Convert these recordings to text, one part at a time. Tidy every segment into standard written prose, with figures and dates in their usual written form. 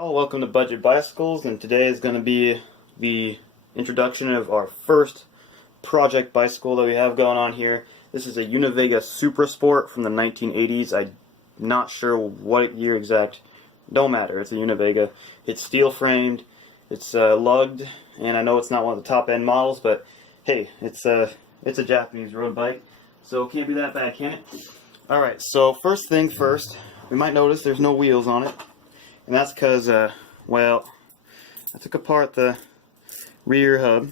Hello, welcome to Budget Bicycles, and today is going to be the introduction of our first project bicycle that we have going on here. This is a Univega Super Sport from the 1980s. I'm not sure what year exact. Don't matter. It's a Univega. It's steel framed. It's lugged, and I know it's not one of the top end models, but hey, it's a Japanese road bike, so it can't be that bad, can it? All right. So first thing first, we might notice there's no wheels on it. And that's because, well, I took apart the rear hub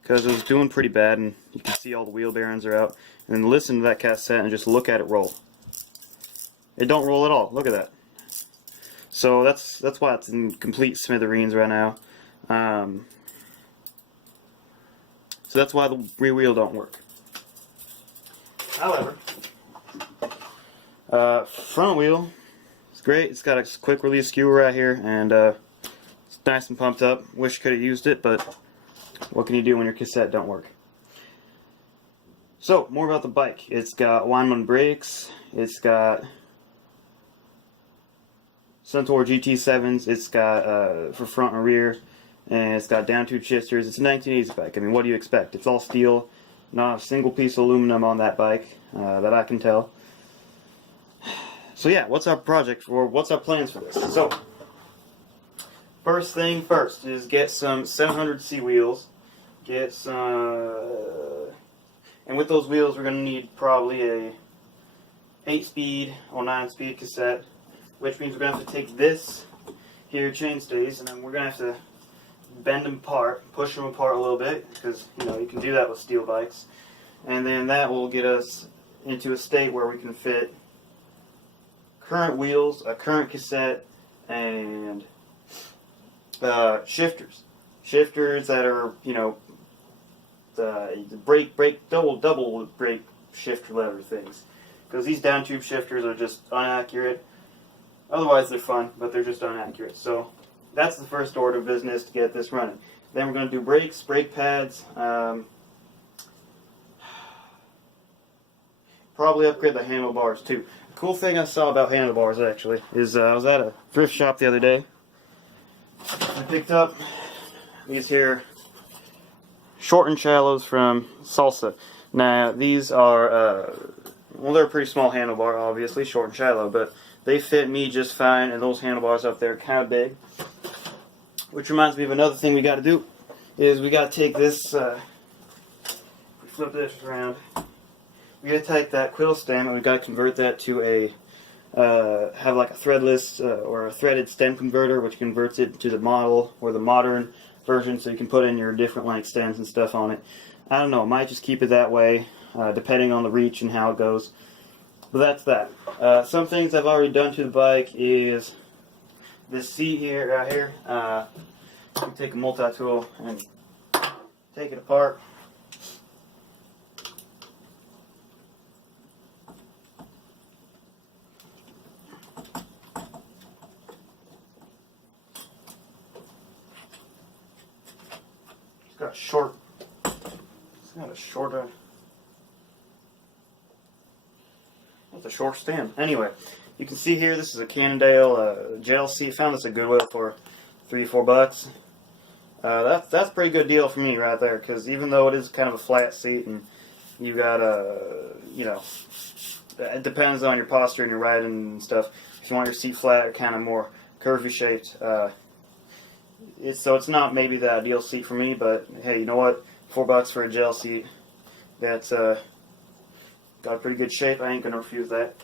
because it was doing pretty bad, and you can see all the wheel bearings are out. And then listen to that cassette and just look at it roll. It don't roll at all. Look at that. So that's why it's in complete smithereens right now. So that's why the rear wheel don't work. However, front wheel. Great, it's got a quick release skewer right here, and it's nice and pumped up. Wish could have used it, but what can you do when your cassette don't work? So, more about the bike. It's got Weinmann brakes, it's got Centaur GT7s, it's got for front and rear, and it's got down tube shifters. It's a 1980s bike. I mean, what do you expect? It's all steel, not a single piece of aluminum on that bike, that I can tell. So yeah, what's our project for? What's our plans for this? So, first thing first is get some 700C wheels. Get some, and with those wheels, we're going to need probably a 8-speed or 9-speed cassette, which means we're going to have to take this here chainstays, and then we're going to have to bend them apart, push them apart a little bit, because you can do that with steel bikes, and then that will get us into a state where we can fit current wheels, a current cassette, and shifters. Shifters that are, the double brake shifter lever things. Because these down tube shifters are just inaccurate. Otherwise they're fun, but they're just inaccurate. So that's the first order of business to get this running. Then we're going to do brakes, brake pads, probably upgrade the handlebars too. Cool thing I saw about handlebars actually is I was at a thrift shop the other day. I picked up these here short and shallows from Salsa. Now these are well, they're a pretty small handlebar, obviously short and shallow, but they fit me just fine, and those handlebars up there are kind of big. Which reminds me of another thing we got to do is we got to take this. We flip this around. We gotta take that quill stem and we gotta convert that to a have like a threadless or a threaded stem converter, which converts it to the model or the modern version, so you can put in your different length stems and stuff on it. I don't know, might just keep it that way, depending on the reach and how it goes. But that's that. Some things I've already done to the bike is this seat here, right here. You can take a multi-tool and take it apart. That's a short stem. Anyway, you can see here this is a Cannondale gel seat. Found this at Goodwill for $3-4. That's a pretty good deal for me right there, because even though it is kind of a flat seat and you got it depends on your posture and your riding and stuff. If you want your seat flat or kind of more curvy shaped, it's not maybe the ideal seat for me, but hey, you know what? $4 for a gel seat. That's got a pretty good shape. I ain't gonna refuse that.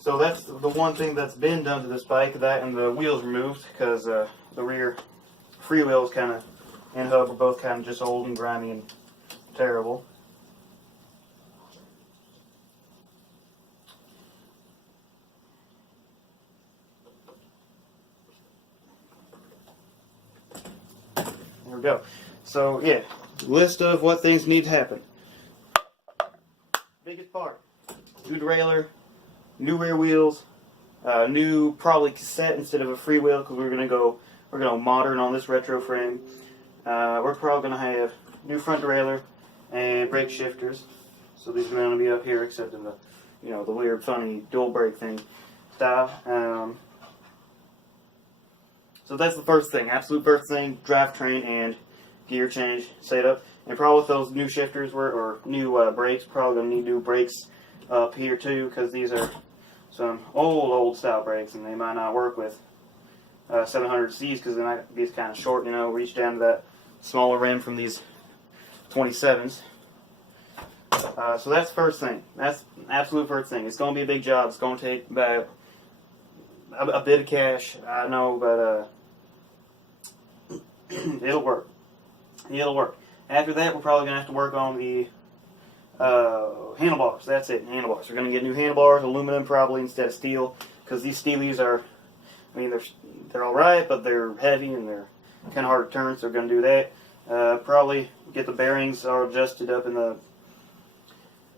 So that's the one thing that's been done to this bike. That and the wheels removed, because the rear free wheels and hub are both kind of just old and grimy and terrible. There we go. So yeah, list of what things need to happen. Biggest part: new derailleur, new rear wheels, new probably cassette instead of a free wheel, because we're gonna go modern on this retro frame. We're probably gonna have new front derailleur and brake shifters. So these are going to be up here, except in the, the weird, funny dual brake thing style. So that's the first thing, absolute first thing, drivetrain and gear change setup. And probably with those new shifters or new brakes, probably going to need new brakes up here too, because these are some old style brakes and they might not work with 700Cs because they might be kind of short, you know, reach down to that smaller rim from these 27s. So that's the first thing. That's absolute first thing. It's going to be a big job. It's going to take about a bit of cash, I know, but it'll work. It'll work. After that, we're probably going to have to work on the handlebars. That's it, handlebars. We're going to get new handlebars, aluminum probably instead of steel, because these steelies are, I mean, they're all right, but they're heavy and they're kind of hard to turn, so we're going to do that. Probably get the bearings all adjusted up in the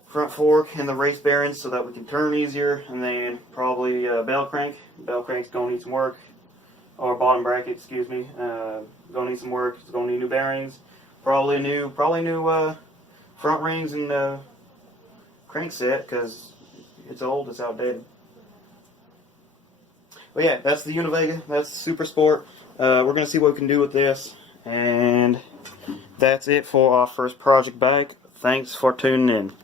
front fork and the race bearings so that we can turn easier, and then probably bell crank. Bell crank's going to need some work, or bottom bracket, excuse me. Going to need some work. It's going to need new bearings. Probably new front rings and crank set because it's old, it's outdated. But yeah, that's the Univega. That's the Super Sport. We're going to see what we can do with this, and that's it for our first project back. Thanks for tuning in.